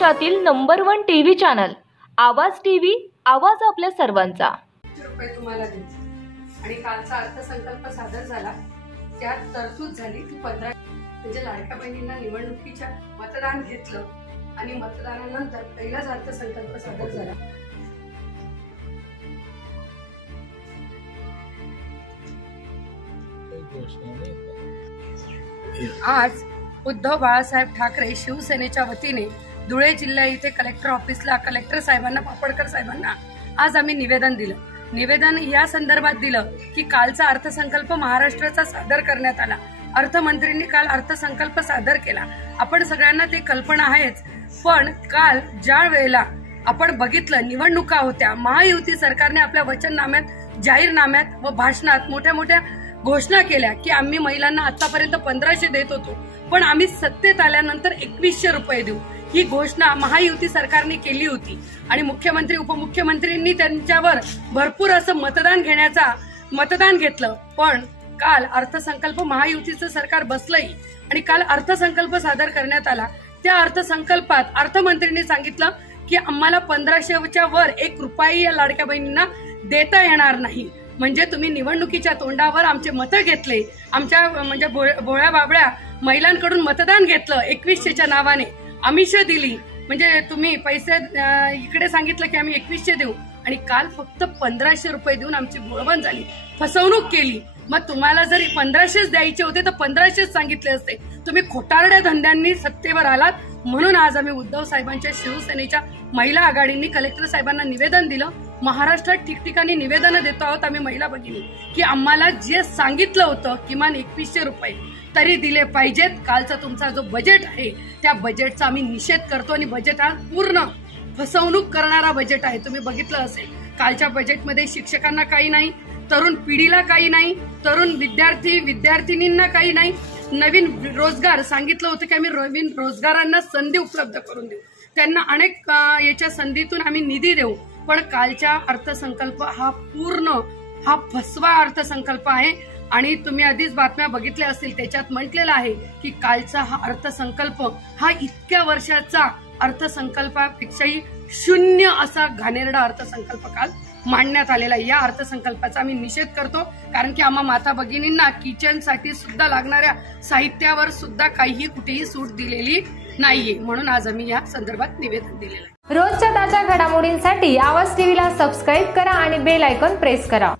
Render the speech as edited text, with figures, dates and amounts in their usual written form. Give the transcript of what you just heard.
महाराष्ट्रातील number 1 TV channel आवाज TV, आवाज आपल्या सर्वांचा। रुपये तुम्हाला देते आणि कालचा अर्थसंकल्प सादर झाला, त्यात तरतूद झाली की 15 म्हणजे लाडक्या बहिणींना निवडणुकीच्या मतदान घेतलं आणि मतदानानंतर पहिलाच अर्थसंकल्प सादर झाला। आज उद्धव बाळासाहेब ठाकरे शिवसेनेच्या वतीने धुळे जिल्हा इथे कलेक्टर ऑफिसला कलेक्टर साहेबांना, पापडकर साहेबांना आज आम्ही निवेदन दिलं। निवेदन या संदर्भात दिलं की कालचा अर्थसंकल्प महाराष्ट्राचा सादर करण्यात आला। अर्थमंत्र्यांनी काल अर्थसंकल्प सादर केला, आपण सगळ्यांना ते कल्पना आहेच। पण काल ज्या वेळेला आपण बघितलं निवडणुका होत्या, महायुती सरकारने आपल्या वचननाम्यात, जाहीरनाम्यात व भाषणात मोठ्या मोठ्या घोषणा केल्या की आम्ही महिलांना आतापर्यंत 1500 देत होतो, पण आम्ही सत्तेत आल्यानंतर 2100 रुपये देऊ, ही घोषणा महायुती सरकारने केली होती। आणि मुख्यमंत्री, उपमुख्यमंत्र्यांनी त्यांच्यावर भरपूर असं मतदान घेतलं। पण काल अर्थसंकल्प महायुतीचं सरकार बसलंही आणि काल अर्थसंकल्प सादर करण्यात आला। त्या अर्थसंकल्पात अर्थमंत्र्यांनी सांगितलं की आम्हाला 1500च्या वर 1 रुपया या लाडक्या बहिणींना देता येणार नाही। म्हणजे तुम्ही निवडणुकीच्या तोंडावर आमचे मतं घेतले, आमच्या म्हणजे भोळ्या बाबळ्या महिलांकडून मतदान घेतलं, 2100च्या नावाने आमिष दिली, म्हणजे तुम्ही पैसे इकडे सांगितलं की आम्ही 2100 देऊ आणि काल फक्त 1500 रुपये देऊन आमची बोळवण झाली, फसवणूक केली। मग तुम्हाला जर 1500 द्यायचे होते तर 1500 सांगितले असते, तुम्ही खोटारड्या धंद्यांनी सत्तेवर आलात। म्हणून आज आम्ही उद्धव साहेबांच्या शिवसेनेच्या महिला आघाडींनी कलेक्टर साहेबांना निवेदन दिलं। महाराष्ट्रात ठिकठिकाणी निवेदनं देतो आहोत आम्ही महिला भगिनी की आम्हाला जे सांगितलं होतं किमान 2100 रुपये तरी दिले पाहिजेत। कालचा तुमचा जो बजेट आहे त्या बजेटचा आम्ही निषेध करतो आणि बजेट हा पूर्ण फसवणूक करणारा बजेट आहे। तुम्ही बघितलं असेल कालच्या बजेटमध्ये शिक्षकांना काही नाही, तरुण पिढीला काही नाही, तरुण विद्यार्थिनींना काही नाही, नवीन रोजगार सांगितलं होतं की आम्ही नवीन रोजगारांना संधी उपलब्ध करून देऊ, त्यांना अनेक याच्या संधीतून आम्ही निधी देऊ। पण कालचा अर्थसंकल्प हा फसवा अर्थसंकल्प आहे आणि तुम्ही आधीच बातम्या बघितल्या असतील, त्याच्यात म्हटलेलं आहे की कालचा हा अर्थसंकल्प हा इतक्या वर्षाचा अर्थसंकल्पापेक्षाही शून्य असा घाणेरडा अर्थसंकल्प काल मांडण्यात आलेला आहे। या अर्थसंकल्पाचा आम्ही निषेध करतो, कारण की आम्हा माता भगिनींना किचनसाठी सुद्धा लागणाऱ्या साहित्यावर सुद्धा काहीही कुठेही सूट दिलेली नाहीये। म्हणून आज आम्ही या संदर्भात निवेदन दिलेलं आहे। रोजच्या ताज्या घडामोडींसाठी आवाज टीव्हीला सबस्क्राईब करा आणि बेल आयकॉन प्रेस करा।